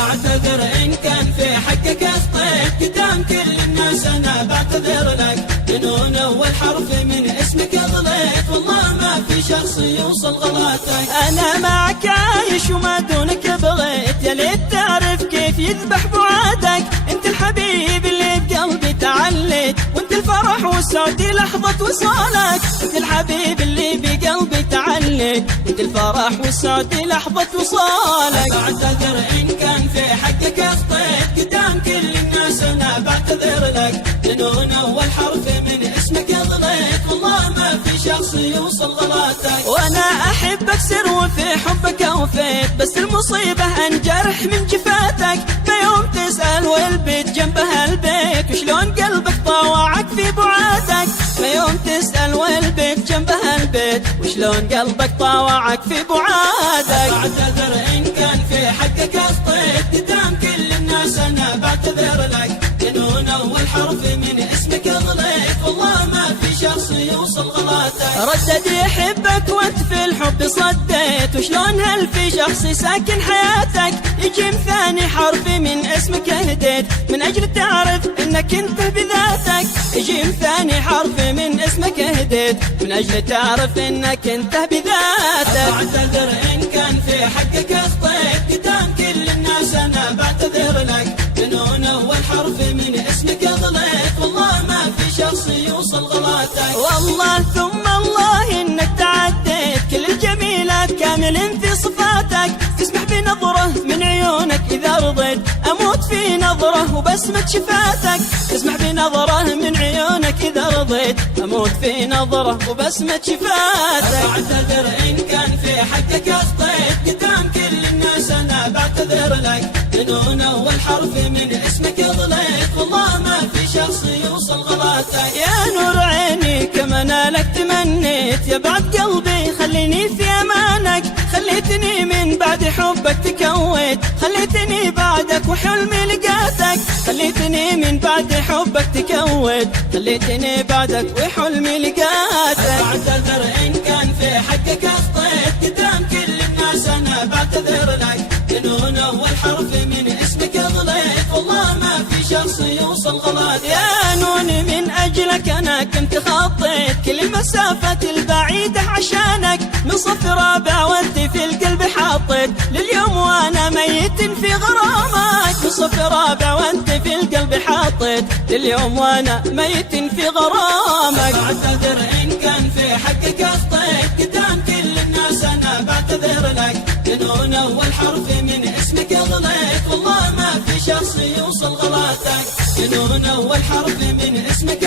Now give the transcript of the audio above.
بعتذر إن كان في حقك أخطيت قدام كل الناس، أنا بعتذر لك لأنه أول حرف من اسمك غليت، والله ما في شخص يوصل غلاتك. أنا معك عايش وما دونك بغيت، يا ليت تعرف كيف يذبح بعادك. أنت الحبيب اللي بقلبي تعلت، وأنت الفرح والسعد لحظة وصالك. أنت الحبيب اللي بقلبي تعلت، وأنت الفرح والسعد لحظة وصالك. بعتذر إن كان في حقك أخطيت قدام كل الناس، أنا بعتذر لك لأنه أول حرف من اسمك غليت، والله ما في شخص يوصل غلاتك. وأنا أحبك سر وفي حبك أوفيت، بس المصيبة أنجرح من جفاتك. ما يوم تسأل والبيت جنبها البيت، وشلون قلبك طاوعك في بعادك. ما يوم تسأل والبيت جنبها البيت، وشلون قلبك طاوعك في بعادك. بعتذر إن كان في حقك أخطيت قدام كل الناس، أنا بعتذر لك لأنه أول حرف من اسمك غليت، والله ما في شخص يوصل غلاتك. ردد يحبك وانت في الحب صديت، وشلون هل في شخص ساكن حياتك. يجي ثاني حرف من اسمك هديت، من أجل تعرف انك انت بذاتك. يجي ثاني حرف من اسمك هديت، من أجل تعرف انك انت بذاتك. بعتذر إن كان في حقك أخطيت قدام كل الناس، أنا بعتذر لك لأنه أول حرف من اسمك غليت، والله ما في شخص يوصل غلاتك. والله ثم الله انك تعديت كل الجميلات كامل في صفاتك. تسمح بنظرة من عيونك إذا رضيت، أموت في نظرة وبسمة شفاتك. تسمح بنظرة من عيونك إذا رضيت، أموت في نظرة وبسمة شفاتك. بعتذر إن كان في حقك أخطيت قدام كل الناس، أنا بعتذر لك لأنه أول حرف من اسمك غليت، والله ما في شخص يوصل غلاتك. يا نور عيني كما نالك تمنيت، يا بعد قلبي خليني في أمانك. خليتني من بعد حبك تكويت، خليتني بعدك وحلمي لقاتك. خليتني من بعد حبك تكويت، خليتني بعدك وحلمي لقاتك. بعتذر إن كان في حقك أخطيت قدام كل الناس، أنا بعتذر لك لأنه أول حرف من اسمك غليت، والله ما في شخص يوصل غلاتك. يا نوني من أجلك أنا كنت خطيت كل المسافات البعيدة عشانك. من صف رابع وانت في القلب حاطيت، لليوم وانا ميت في غرامك. من صف رابع وانت في القلب حاطيت، لليوم وانا ميت في غرامك. بعتذر إن كان في حقك أخطيت قدام كل الناس، أنا بعتذر لك لأنه أول حرف من اسمك غليت، والله ما في شخص يوصل غلاتك. لأنه أول حرف من اسمك